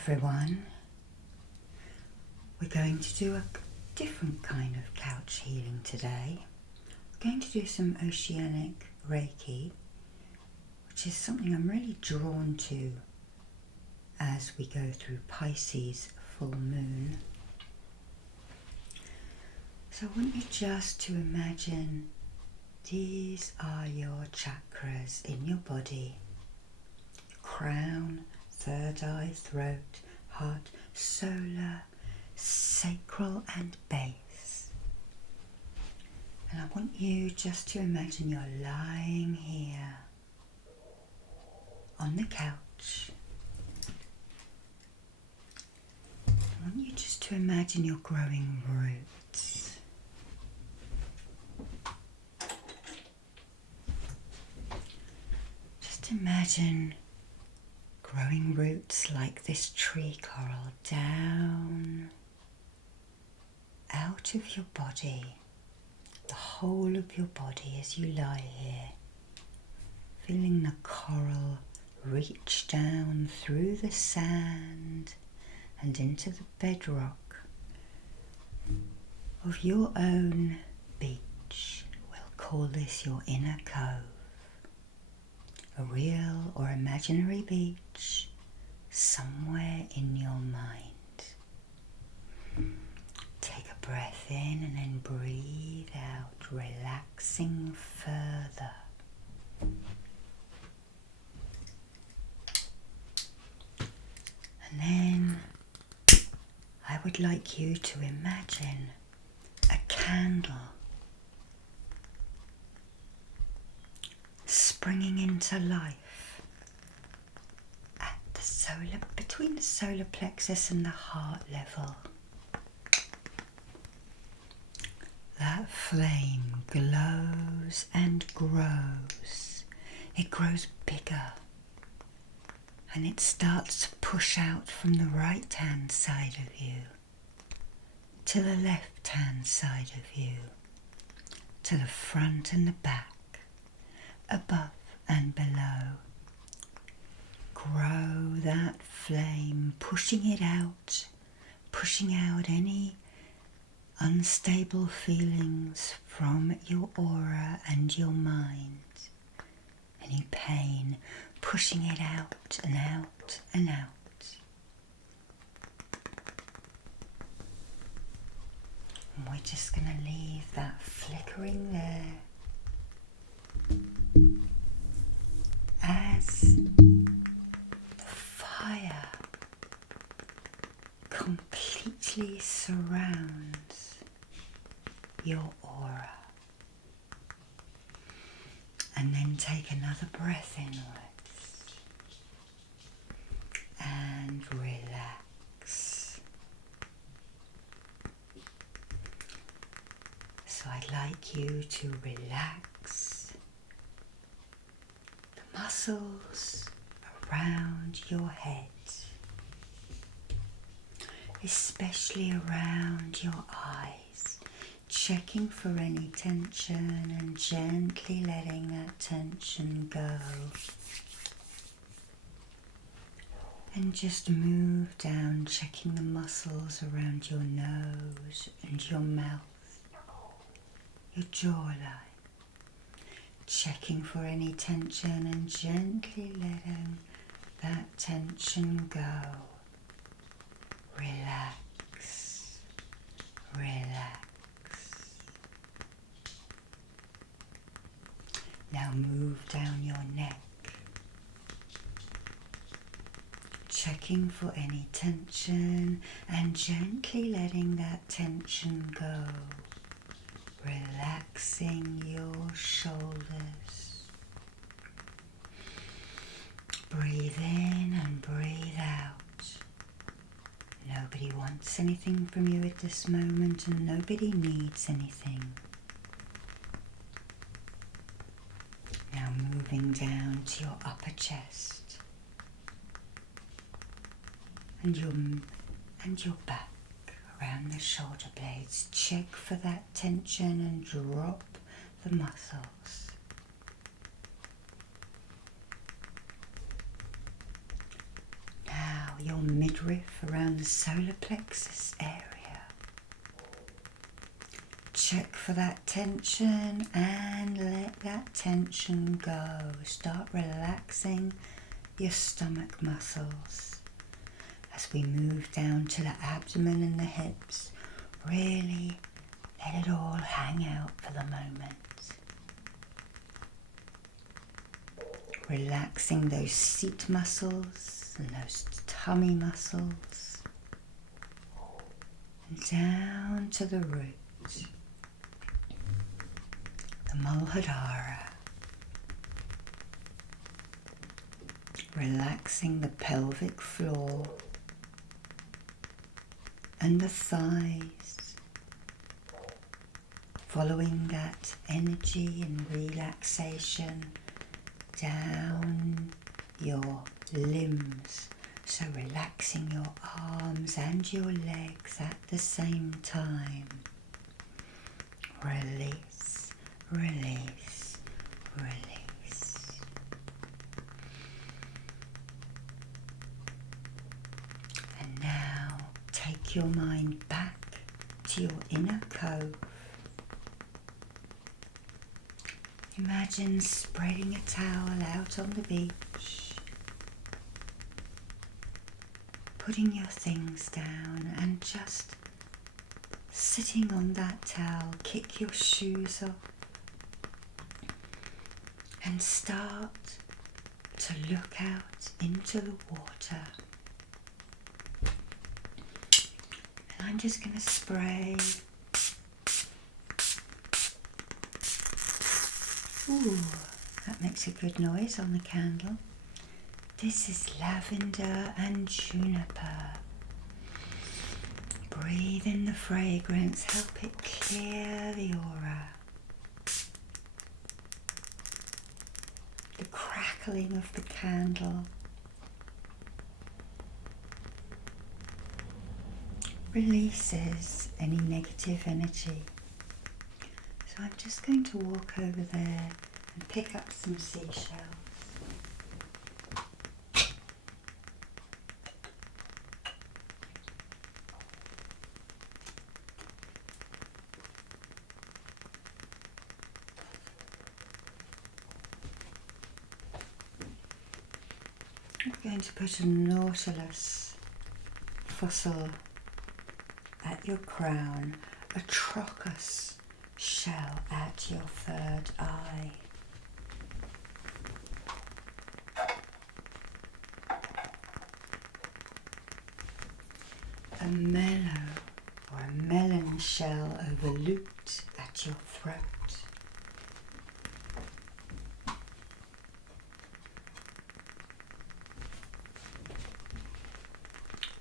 everyone. We're going to do a different kind of couch healing today. We're going to do some Oceanic Reiki, which is something I'm really drawn to as we go through Pisces full moon. So I want you just to imagine these are your chakras in your body: crown, third eye, throat, heart, solar, sacral and base. And I want you just to imagine you're lying here on the couch. I want you just to imagine you're growing roots. Just imagine growing roots like this tree coral down out of your body, the whole of your body as you lie here, feeling the coral reach down through the sand and into the bedrock of your own beach. We'll call this your inner cove. A real or imaginary beach somewhere in your mind. Take a breath in and then breathe out, relaxing further. And then I would like you to imagine a candle springing into life at the between the solar plexus and the heart level. That flame glows and grows. It grows bigger and it starts to push out from the right hand side of you to the left hand side of you, to the front and the back, above and below. Grow that flame, pushing out any unstable feelings from your aura and your mind, any pain, pushing it out and out and out. And we're just going to leave that flickering there as the fire completely surrounds your aura. And then take another breath inwards and relax. So I'd like you to relax the muscles around your head, especially around your eyes, checking for any tension and gently letting that tension go. And just move down, checking the muscles around your nose and your mouth, your jawline, checking for any tension and gently letting that tension go. Relax, relax. Now move down your neck, checking for any tension and gently letting that tension go. Relaxing your shoulders. Breathe in and breathe out. Nobody wants anything from you at this moment and nobody needs anything. Now moving down to your upper chest and your back around the shoulder blades. Check for that tension and drop the muscles. Now your midriff around the solar plexus area. Check for that tension and let that tension go. Start relaxing your stomach muscles. As we move down to the abdomen and the hips, really let it all hang out for the moment. Relaxing those seat muscles and those tummy muscles. And down to the root, the Muladhara. Relaxing the pelvic floor and the thighs. Following that energy and relaxation down your limbs, so relaxing your arms and your legs at the same time. Release, release, release. And now take your mind back to your inner cove. Imagine spreading a towel out on the beach, putting your things down and just sitting on that towel. Kick your shoes off and start to look out into the water. And I'm just going to spray. Ooh, that makes a good noise on the candle. This is lavender and juniper. Breathe in the fragrance, help it clear the aura. The crackling of the candle releases any negative energy. So I'm just going to walk over there and pick up some seashells. I'm going to put a nautilus fossil at your crown, a Chakras shell at your third eye. A mellow or a melon shell overlooped at your throat.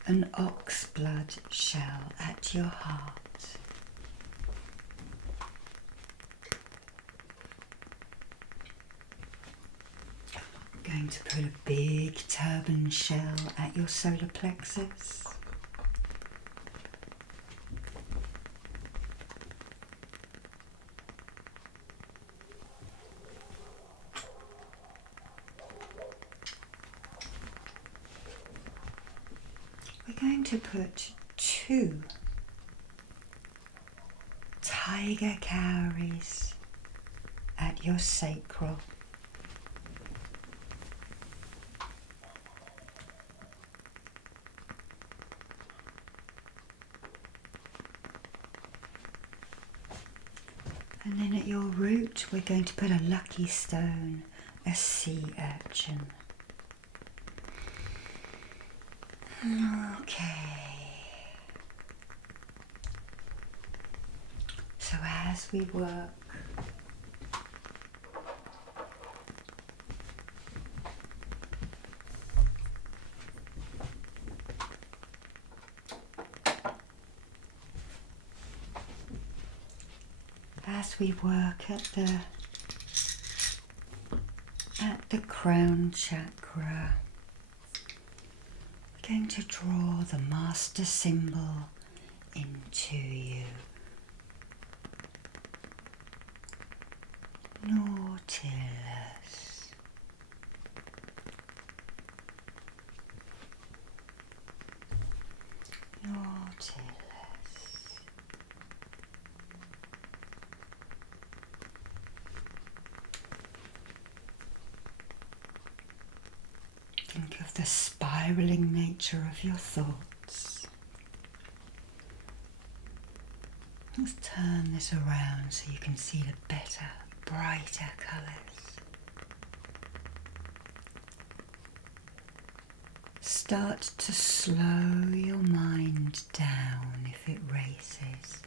An oxblood shell at your heart. I'm going to put a big turban shell at your solar plexus. We're going to put 2 tiger cowries at your sacral. And then at your root we're going to put a lucky stone, a sea urchin. Okay. So as we work, at the crown chakra, we're going to draw the master symbol into you. Nautilus. Think of the spiraling nature of your thoughts. Let's turn this around so you can see the better, brighter colours. Start to slow your mind down if it races.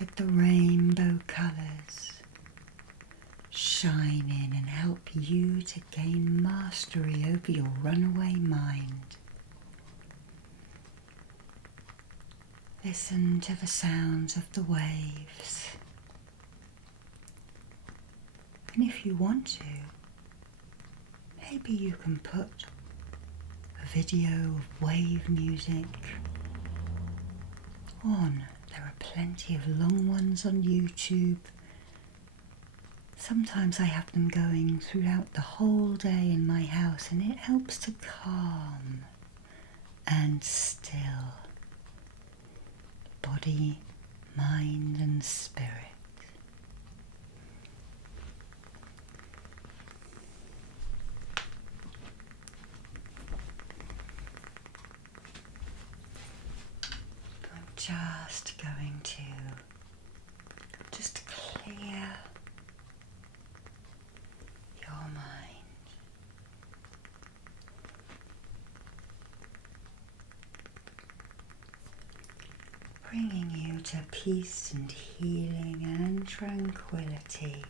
Let the rainbow colours shine in and help you to gain mastery over your runaway mind. Listen to the sounds of the waves. And if you want to, maybe you can put a video of wave music on. There are plenty of long ones on YouTube. Sometimes I have them going throughout the whole day in my house, and it helps to calm and still body, mind and spirit. I'm just going to clear your mind. Bringing you to peace and healing and tranquility.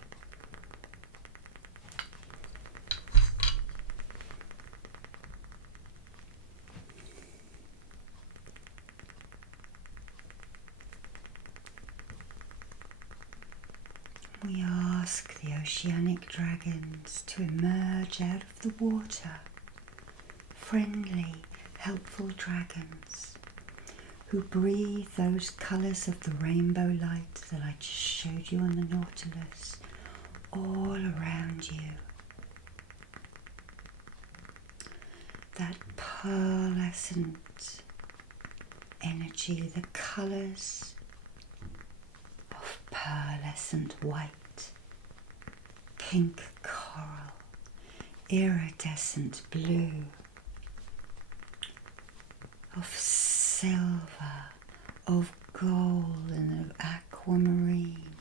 We ask the oceanic dragons to emerge out of the water, friendly, helpful dragons who breathe those colours of the rainbow light that I just showed you on the Nautilus all around you. That pearlescent energy, the colours of pearlescent white, pink coral, iridescent blue, of silver, of gold and of aquamarine.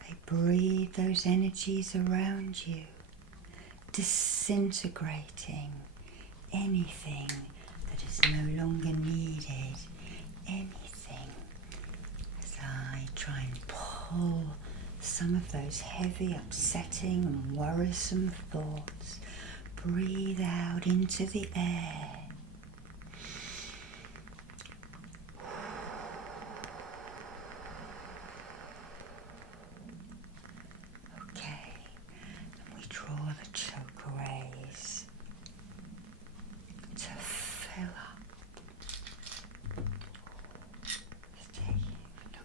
They breathe those energies around you, disintegrating anything that is no longer needed, anything, as I try and pull some of those heavy, upsetting and worrisome thoughts. Breathe out into the air.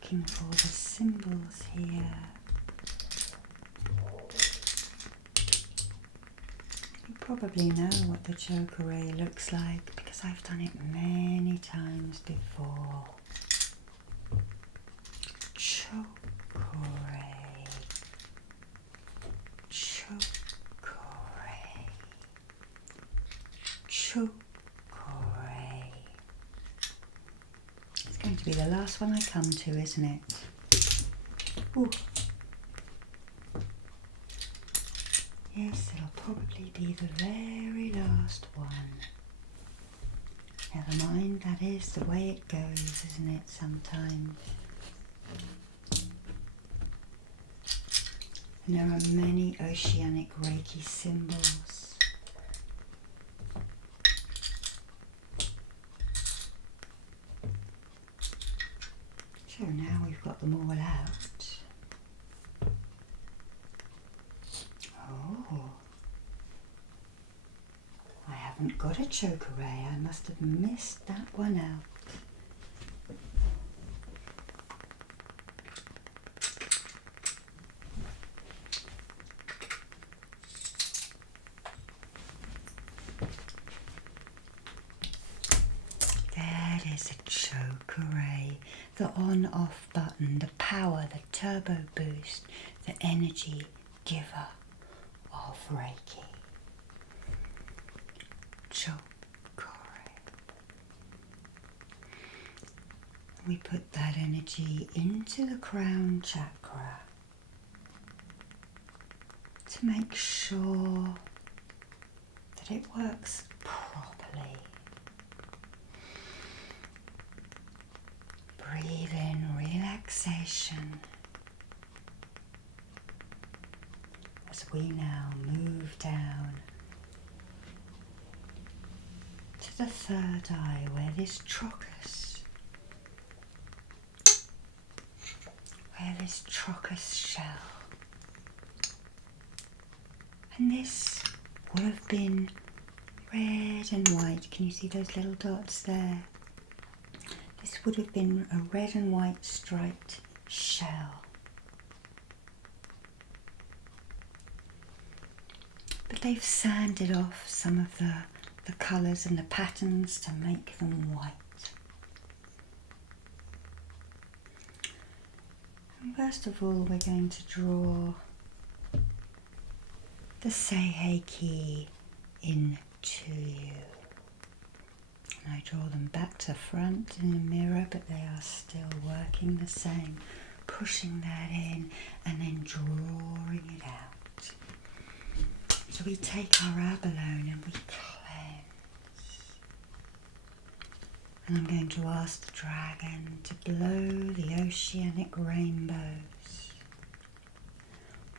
Looking for the symbols here. You probably know what the chakra ray looks like because I've done it many times before. Chakra ray. Chakra ray. Chakra. Going to be the last one I come to, isn't it? Ooh. Yes, it'll probably be the very last one. Never mind, that is the way it goes, isn't it, sometimes? And there are many Oceanic Reiki symbols. So now we've got them all out. Oh, I haven't got a chakra ray. I must have missed that one out. That is a chakra ray. The on-off button, the power, the turbo boost, the energy giver of Reiki. Chakra. We put that energy into the crown chakra to make sure that it works properly. Breathe in relaxation as we now move down to the third eye where this Trocus shell, and this would have been red and white. Can you see those little dots there? This would have been a red and white striped shell. But they've sanded off some of the colours and the patterns to make them white. And first of all, we're going to draw the Seihei key into you. And I draw them back to front in the mirror, but they are still working the same. Pushing that in and then drawing it out. So we take our abalone and we cleanse. And I'm going to ask the dragon to blow the oceanic rainbows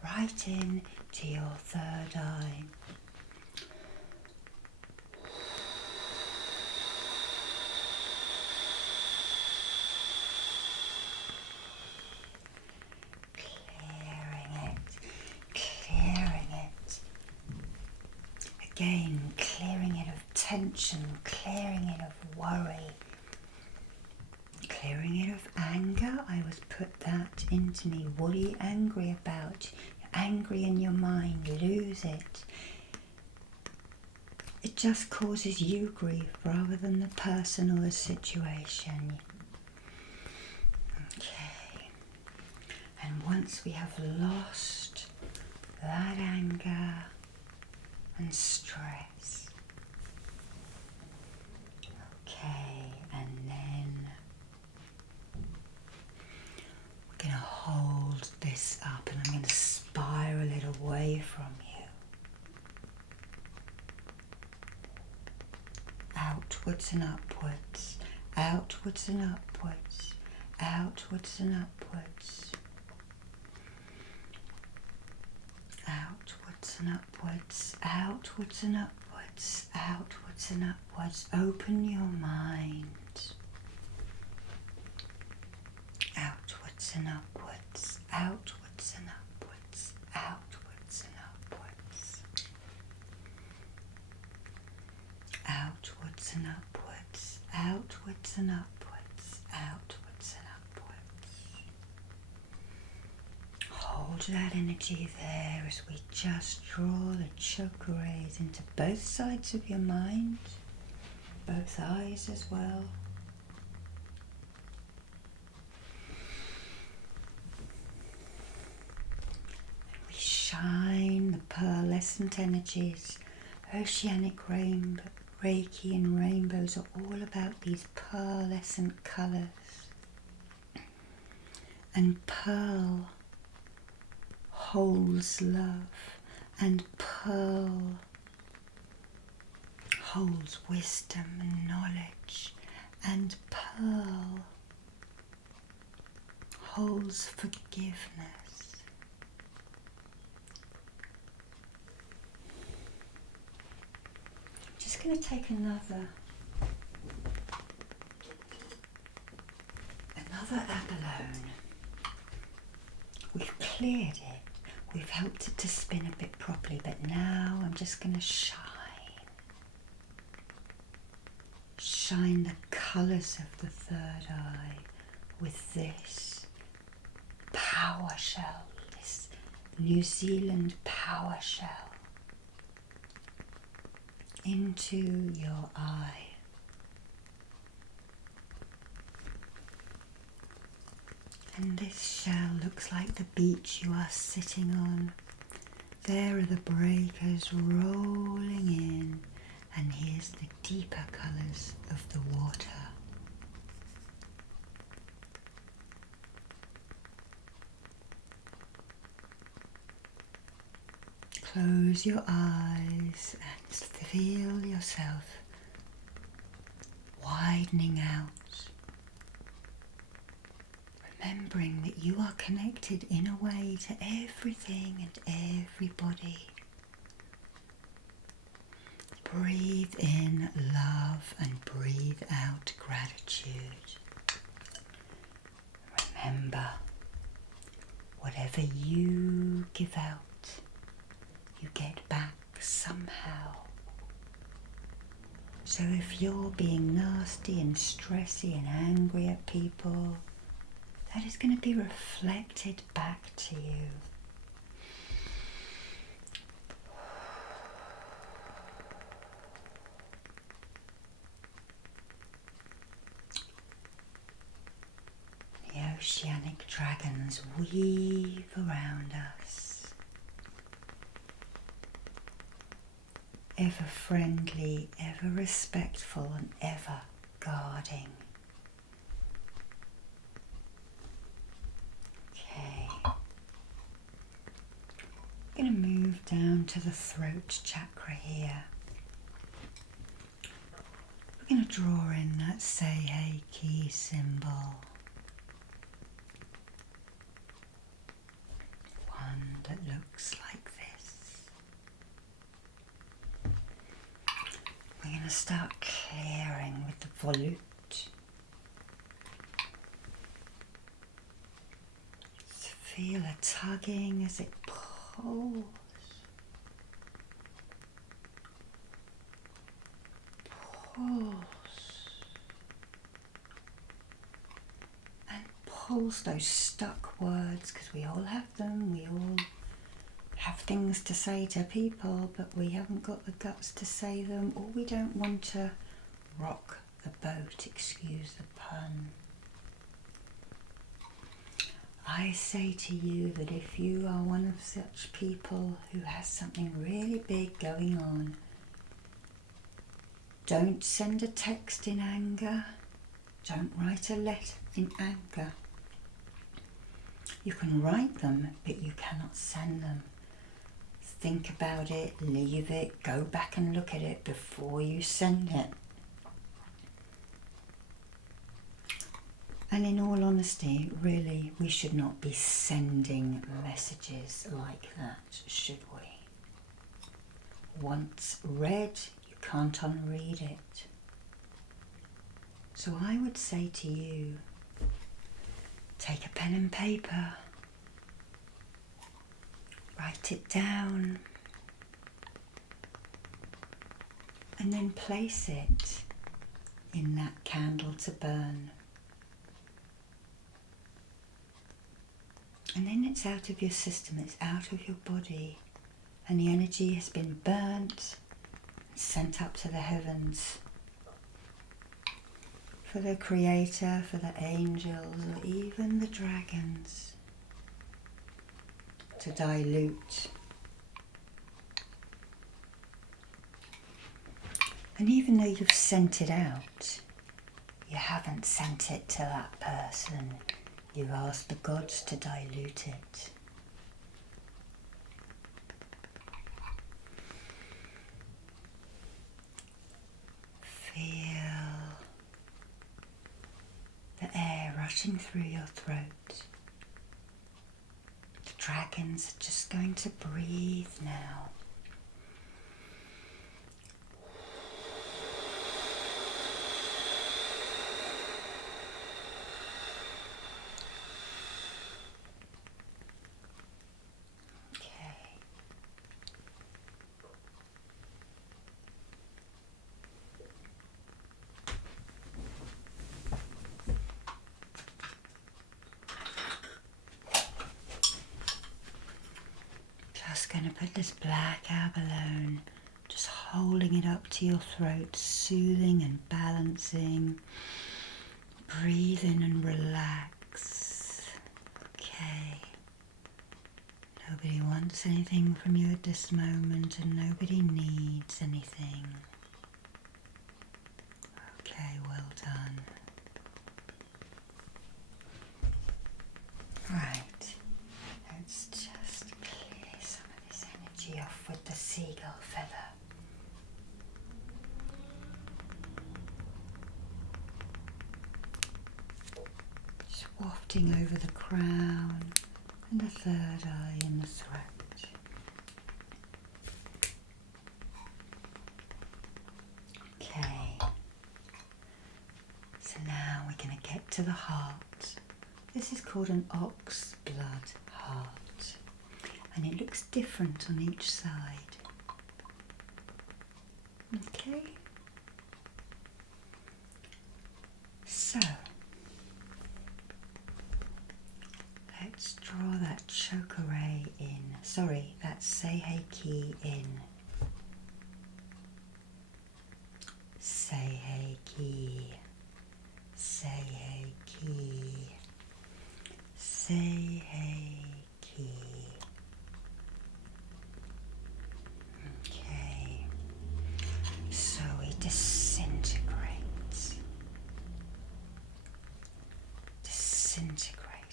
right in to your third eye. Again, clearing it of tension, clearing it of worry, clearing it of anger. I always put that into me. What are you angry about? You're angry in your mind, lose it. It just causes you grief rather than the person or the situation. Okay. And once we have lost that anger and stress. Okay, and then we're going to hold this up and I'm going to spiral it away from you. Outwards and upwards, outwards and upwards, outwards and upwards. Outwards and upwards, outwards and upwards, outwards and upwards. Open your mind. Outwards and upwards, outwards and upwards, outwards and upwards. Outwards and upwards, outwards and upwards, outwards and upwards. Hold that energy there as we just draw the chakras into both sides of your mind, both eyes as well. And we shine the pearlescent energies. Oceanic Reiki and rainbows are all about these pearlescent colours. And pearl holds love, and pearl holds wisdom and knowledge, and pearl holds forgiveness. I'm just going to take another abalone. We've cleared it. We've helped it to spin a bit properly, but now I'm just going to shine the colours of the third eye with this power shell, this New Zealand power shell into your eye. And this shell looks like the beach you are sitting on. There are the breakers rolling in And here's the deeper colours of the water. Close your eyes and feel yourself widening out. Remembering that you are connected in a way to everything and everybody. Breathe in love and breathe out gratitude. Remember, whatever you give out, you get back somehow. So if you're being nasty and stressy and angry at people, that is going to be reflected back to you. The oceanic dragons weave around us, ever friendly, ever respectful, and ever guarding. Okay, I'm going to move down to the throat chakra here. We're going to draw in that Say key symbol. One that looks like this. We're going to start clearing with the volute. Feel a tugging as it pulls. And pulls those stuck words, because we all have them. We all have things to say to people, but we haven't got the guts to say them, or we don't want to rock the boat, excuse the pun. I say to you that if you are one of such people who has something really big going on, don't send a text in anger. Don't write a letter in anger. You can write them, but you cannot send them. Think about it, leave it, go back and look at it before you send it. And in all honesty, really, we should not be sending messages like that, should we? Once read, you can't unread it. So I would say to you, take a pen and paper, write it down, and then place it in that candle to burn. And then it's out of your system, it's out of your body, and the energy has been burnt and sent up to the heavens for the Creator, for the angels, or even the dragons to dilute. And even though you've sent it out, you haven't sent it to that person. You've asked the gods to dilute it. Feel the air rushing through your throat. The dragons are just going to breathe now. Just going to put this black abalone, just holding it up to your throat, soothing and balancing. Breathe in and relax. Okay. Nobody wants anything from you at this moment, and nobody needs anything. done. Right, let's just clear some of this energy off with the seagull feather. Just wafting over the crown and the third eye and the throat. Okay, so now we're going to get to the heart. This is called an ox blood heart, and it looks different on each side. Okay, so let's draw that Chakra in, that Seihei in. Seihei, Seihei, Seihei. Okay, so we disintegrate.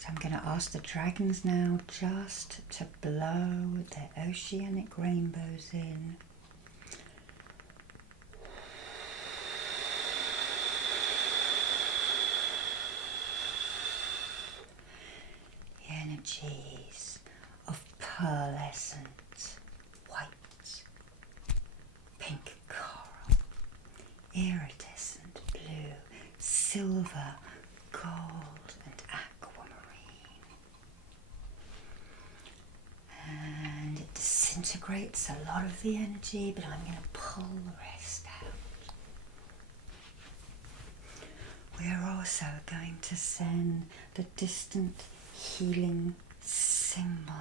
I'm going to ask the dragons now just to blow their oceanic rainbows in. The energies of pearlescent, white, pink coral, iridescent blue, silver, gold and aquamarine. And it disintegrates a lot of the energy, but I'm going to pull the rest out. We're also going to send the distant healing symbol.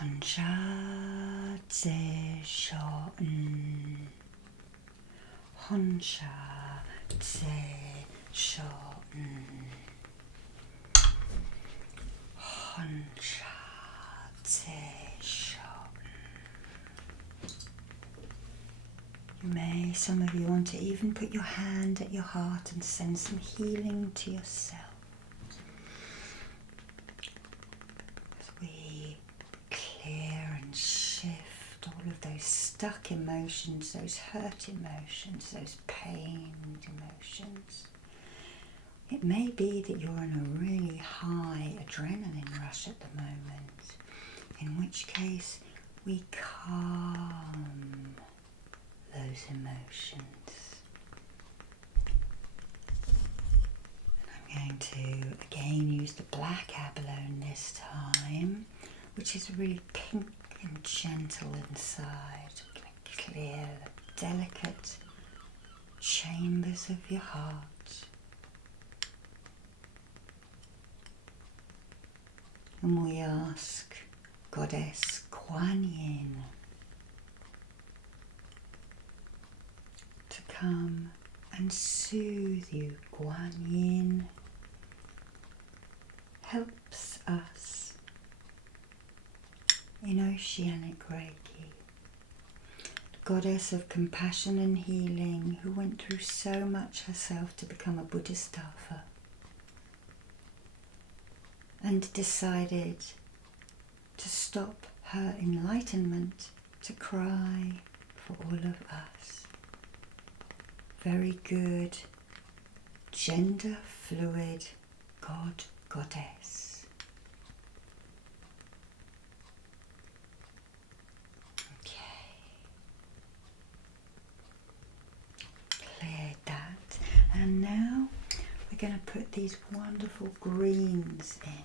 Honsha tse sho Honsha tse sho Honsha tse sho. Some of you want to even put your hand at your heart and send some healing to yourself. As we clear and shift all of those stuck emotions, those hurt emotions, those pained emotions. It may be that you're in a really high adrenaline rush at the moment, in which case we calm those emotions. And I'm going to again use the black abalone this time, which is really pink and gentle inside. I'm going to clear the delicate chambers of your heart. And we ask Goddess Kuan Yin to come and soothe you. Kuan Yin helps us in Oceanic Reiki, goddess of compassion and healing, who went through so much herself to become a Bodhisattva and decided to stop her enlightenment to cry for all of us. Very good, gender fluid God, goddess. Okay. Cleared that. And now we're going to put these wonderful greens in.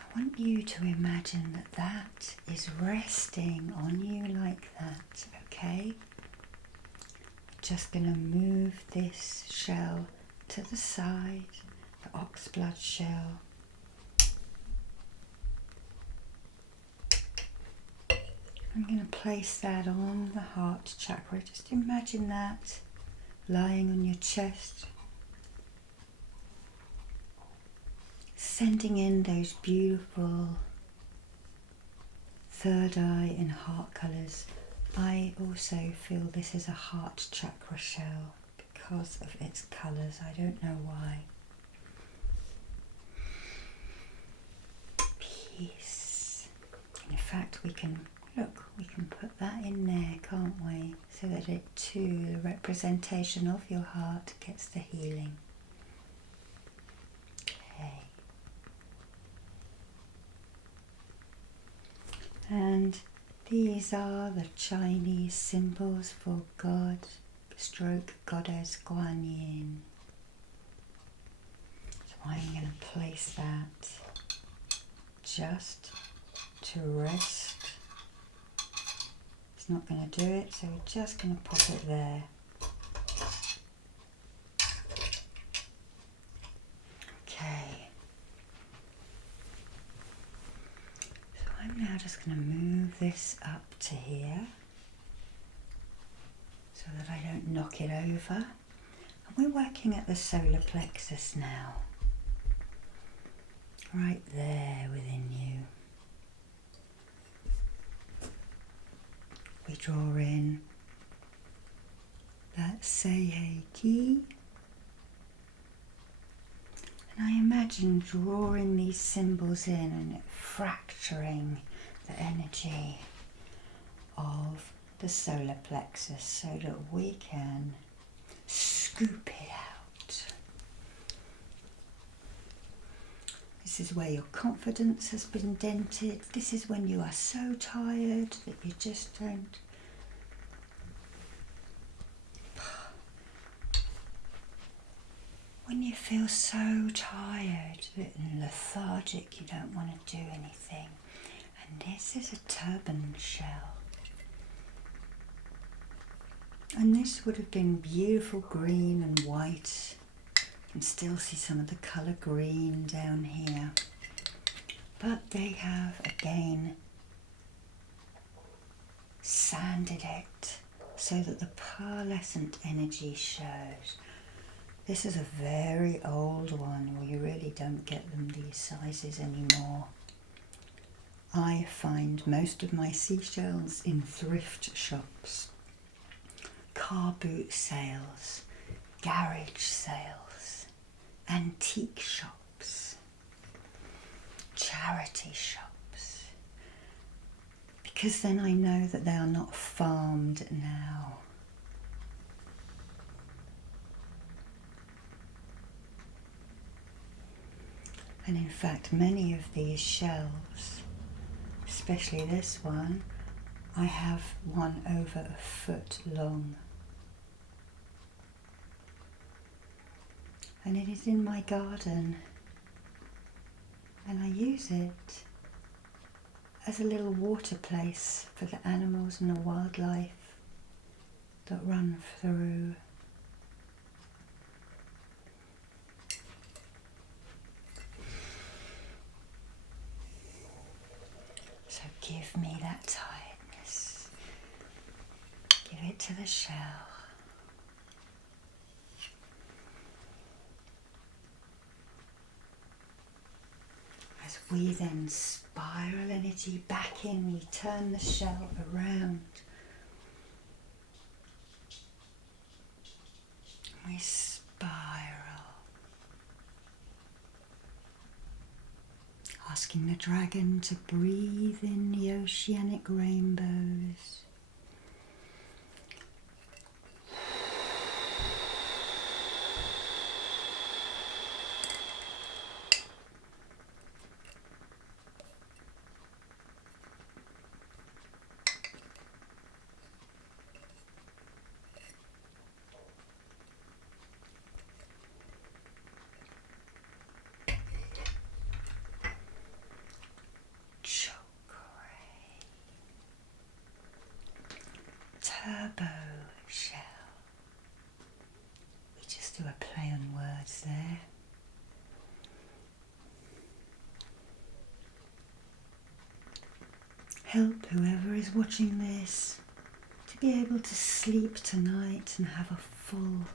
I want you to imagine that that is resting on you like that, okay? Just going to move this shell to the side, the oxblood shell. I'm going to place that on the heart chakra. Just imagine that lying on your chest, sending in those beautiful third eye in heart colours. I also feel this is a heart chakra shell because of its colours. I don't know why. Peace. In fact, we can put that in there, can't we? So that it too, the representation of your heart, gets the healing. Okay. And these are the Chinese symbols for God / Goddess Guan Yin. So I'm going to place that just to rest. It's not going to do it, so we're just going to pop it there. Okay. So I'm now just going to move this up to here so that I don't knock it over. And we're working at the solar plexus now. Right there within you. We draw in that Sei Ki, and I imagine drawing these symbols in and fracturing the energy of the solar plexus so that we can scoop it out. This is where your confidence has been dented. This is when you are so tired that you just don't. When you feel so tired and lethargic, you don't want to do anything. And this is a turban shell. And this would have been beautiful green and white. You can still see some of the colour green down here. But they have again sanded it so that the pearlescent energy shows. This is a very old one. We really don't get them these sizes anymore. I find most of my seashells in thrift shops, car boot sales, garage sales, antique shops, charity shops, because then I know that they are not farmed now. And in fact, many of these shells, especially this one, I have one over a foot long. And it is in my garden. And I use it as a little water place for the animals and the wildlife that run through. So give me that tiredness. Give it to the shell. As we then spiral energy back in, we turn the shell around. We spiral. Asking the dragon to breathe in the oceanic rainbows. Turban Shell. We just do a play on words there. Help whoever is watching this to be able to sleep tonight and have a full,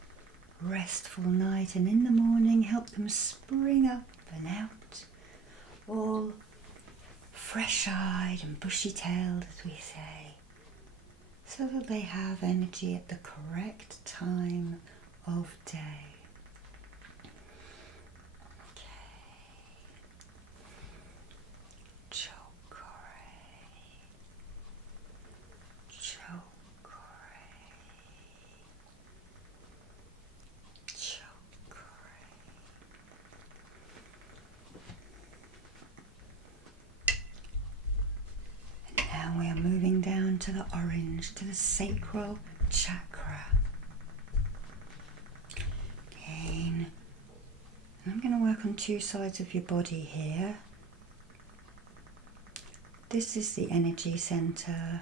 restful night, and in the morning help them spring up and out, all fresh-eyed and bushy-tailed, as we say, so that they have energy at the correct time of day. Now we are moving down to the orange, to the sacral chakra. Again, and I'm going to work on two sides of your body here. This is the energy center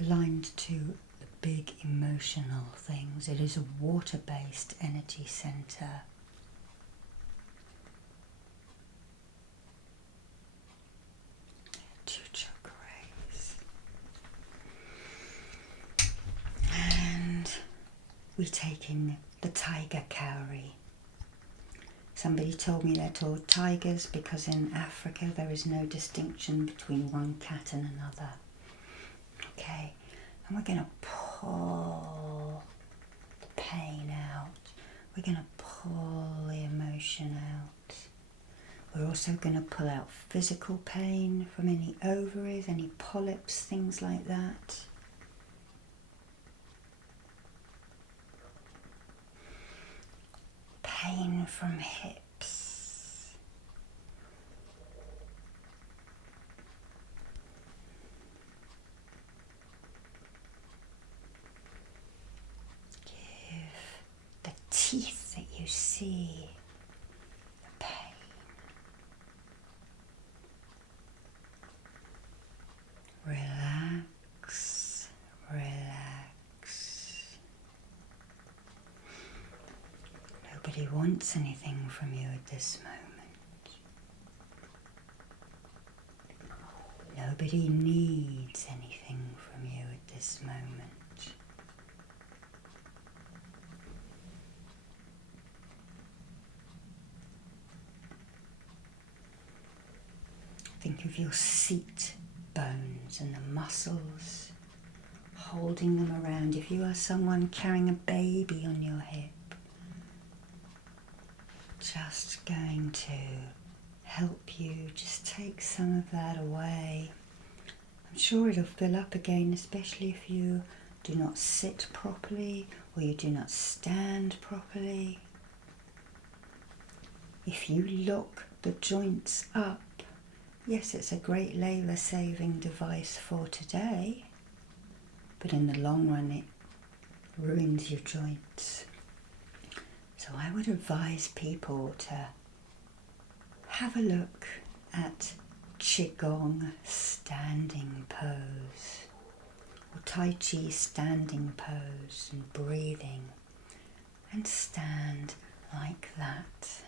aligned to the big emotional things. It is a water-based energy center. Two chakras. And we take in the tiger cowrie. Somebody told me they're called tigers because in Africa there is no distinction between one cat and another. Okay, and we're going to pull the pain out. We're going to pull the emotion out. We're also going to pull out physical pain from any ovaries, any polyps, things like that. Pain from hips. Give the teeth that you see the pain. Relax, relax. Nobody wants anything from you at this moment. Nobody needs anything from you at this moment. Think of your seat bones and the muscles, holding them around. If you are someone carrying a baby on your hip, just going to help you just take some of that away. I'm sure it'll fill up again, especially if you do not sit properly or you do not stand properly. If you lock the joints up, yes, it's a great labour saving device for today, but in the long run it ruins your joints. So I would advise people to have a look at Qigong standing pose or Tai Chi standing pose and breathing, and stand like that.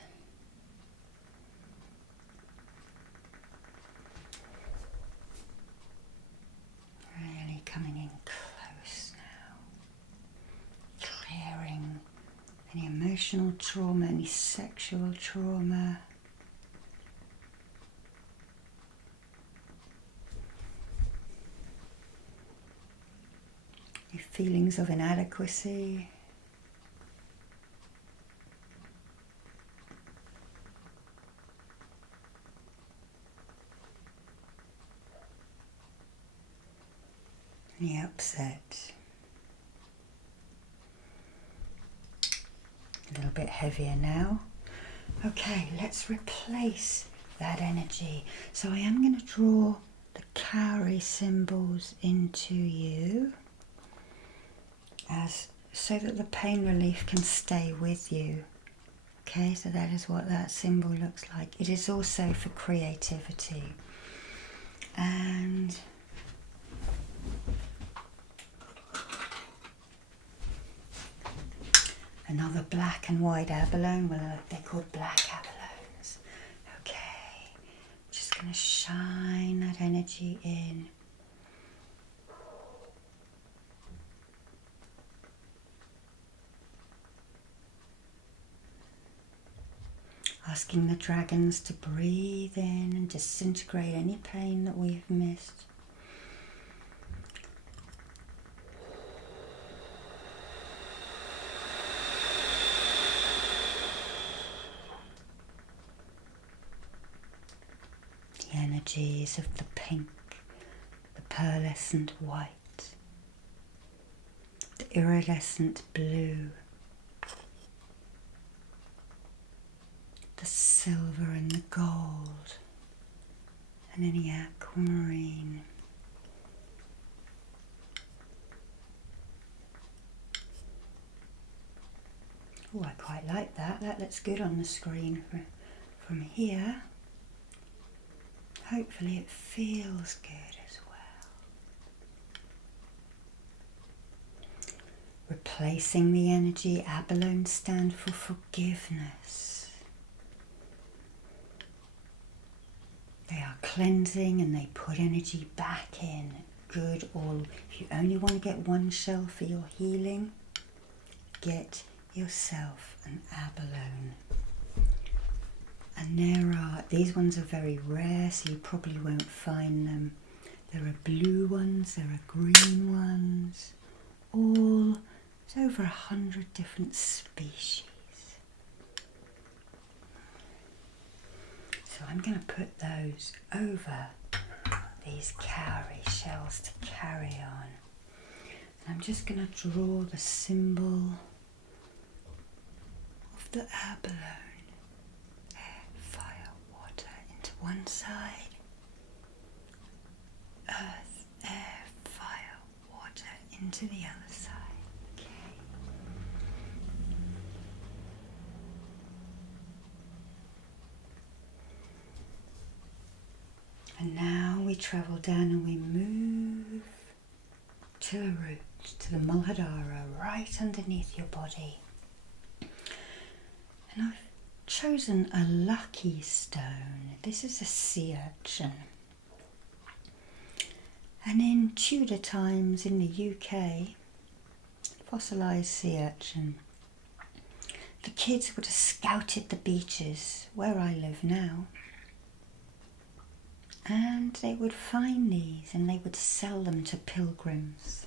Really coming in close now, clearing any emotional trauma, any sexual trauma. Any feelings of inadequacy. Any upset. A little bit heavier now. Okay, let's replace that energy. So I am going to draw the cowrie symbols into you so that the pain relief can stay with you. Okay, so that is what that symbol looks like. It is also for creativity. And another black and white abalone. Well, they're called black abalones. Okay, just going to shine that energy in. Asking the dragons to breathe in and disintegrate any pain that we have missed. The energies of the pink, the pearlescent white, the iridescent blue, the silver and the gold, and any aquamarine. Oh, I quite like that. That looks good on the screen from here. Hopefully it feels good as well. Replacing the energy, abalones stand for forgiveness. They are cleansing and they put energy back in. Good. Or if you only want to get one shell for your healing, get yourself an abalone. And these ones are very rare, so you probably won't find them. There are blue ones, there are green ones, it's over 100 different species. So I'm going to put those over these cowrie shells to carry on. And I'm just going to draw the symbol of the abalone. One side, earth, air, fire, water into the other side. Okay. And now we travel down and we move to the root, to the Muladhara, right underneath your body. And I've chosen a lucky stone. This is a sea urchin. And in Tudor times in the UK, fossilised sea urchin, the kids would have scouted the beaches where I live now, and they would find these and they would sell them to pilgrims.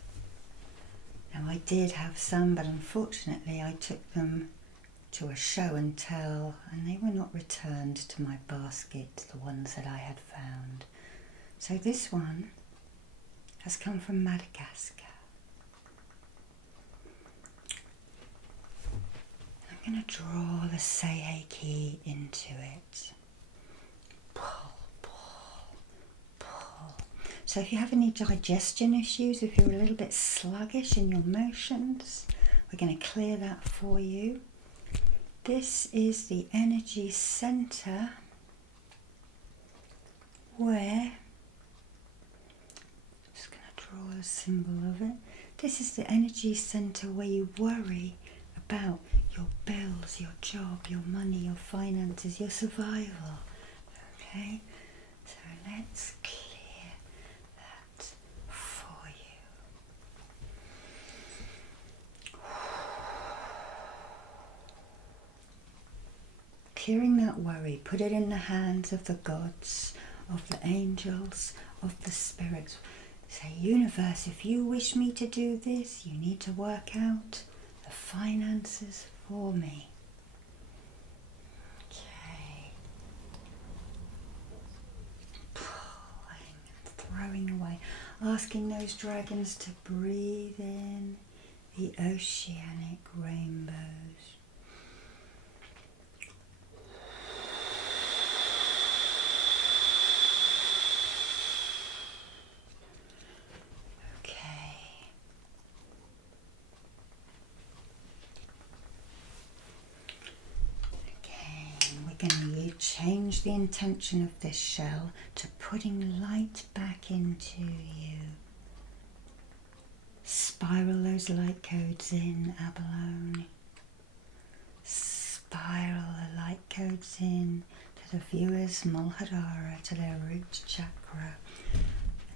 Now I did have some, but unfortunately I took them to a show and tell, and they were not returned to my basket, the ones that I had found. So this one has come from Madagascar. I'm going to draw the Seiheki into it. Pull, pull, pull. So if you have any digestion issues, if you're a little bit sluggish in your motions, we're going to clear that for you. This is the energy center where, just going to draw a symbol of it. This is the energy center where you worry about your bills, your job, your money, your finances, your survival. Okay, so let's clear that for you. Clearing that worry, put it in the hands of the gods, of the angels, of the spirits. Say, universe, if you wish me to do this, you need to work out the finances for me. Okay. Pulling and throwing away. Asking those dragons to breathe in the oceanic rainbows. Change the intention of this shell to putting light back into you. Spiral those light codes in, abalone. Spiral the light codes in to the viewer's Muladhara, to their root chakra.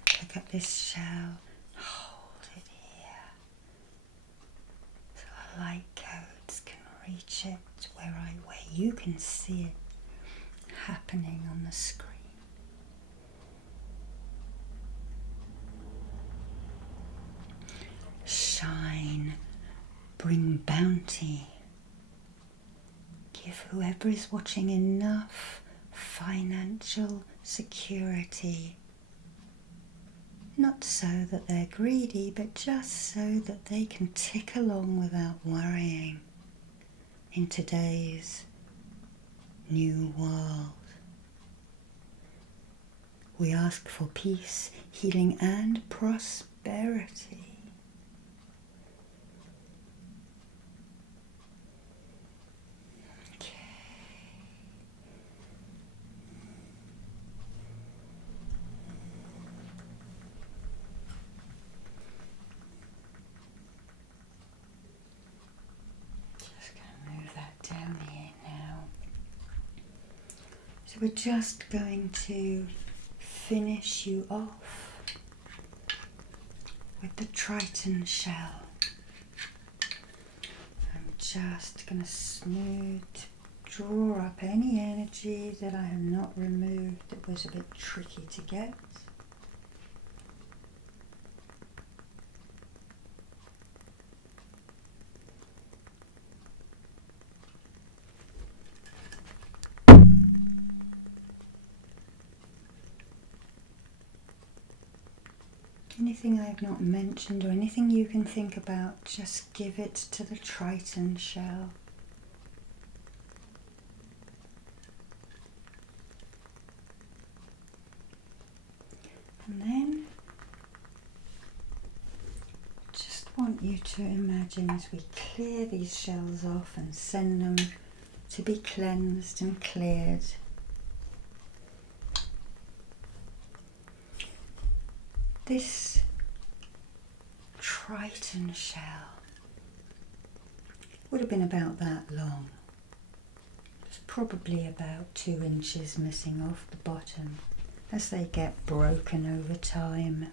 Pick up this shell, hold it here, so the light codes can reach it where you can see it happening on the screen. Shine, bring bounty. Give whoever is watching enough financial security. Not so that they're greedy, but just so that they can tick along without worrying in today's new world. We ask for peace, healing, and prosperity. Down here now. So we're just going to finish you off with the Triton Shell. I'm just going to draw up any energy that I have not removed that was a bit tricky to get. Anything I have not mentioned or anything you can think about, just give it to the Triton Shell. And then, just want you to imagine as we clear these shells off and send them to be cleansed and cleared. This Triton Shell would have been about that long. It's probably about 2 inches missing off the bottom as they get broken over time.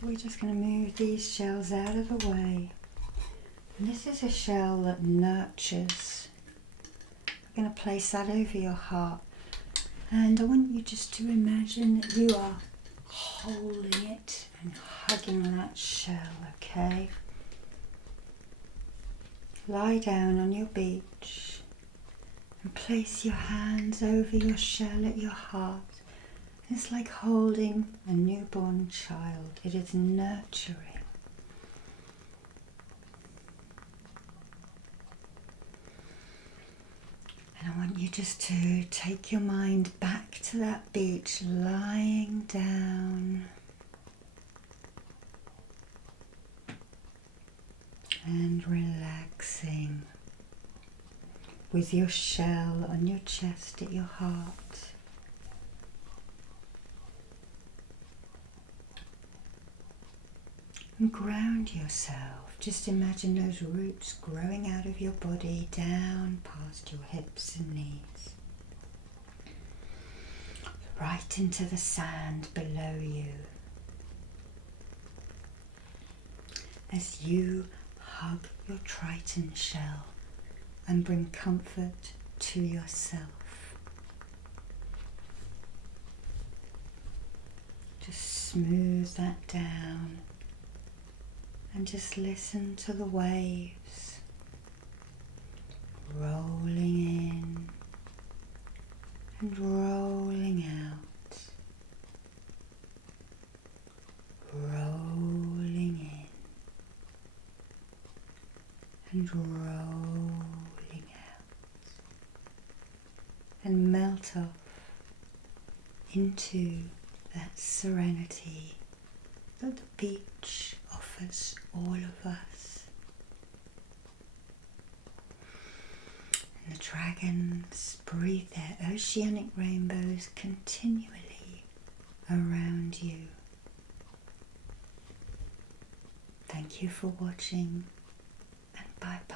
We're just going to move these shells out of the way. And this is a shell that nurtures. We're going to place that over your heart. And I want you just to imagine that you are holding it and hugging that shell, okay? Lie down on your beach and place your hands over your shell at your heart. It's like holding a newborn child. It is nurturing. And I want you just to take your mind back to that beach, lying down and relaxing with your shell on your chest at your heart. And ground yourself. Just imagine those roots growing out of your body down past your hips and knees, right into the sand below you. As you hug your Triton Shell and bring comfort to yourself. Just smooth that down. And just listen to the waves rolling in and rolling out, rolling in and rolling out, and melt off into that serenity that the beach offers all of us. And the dragons breathe their oceanic rainbows continually around you. Thank you for watching, and bye bye.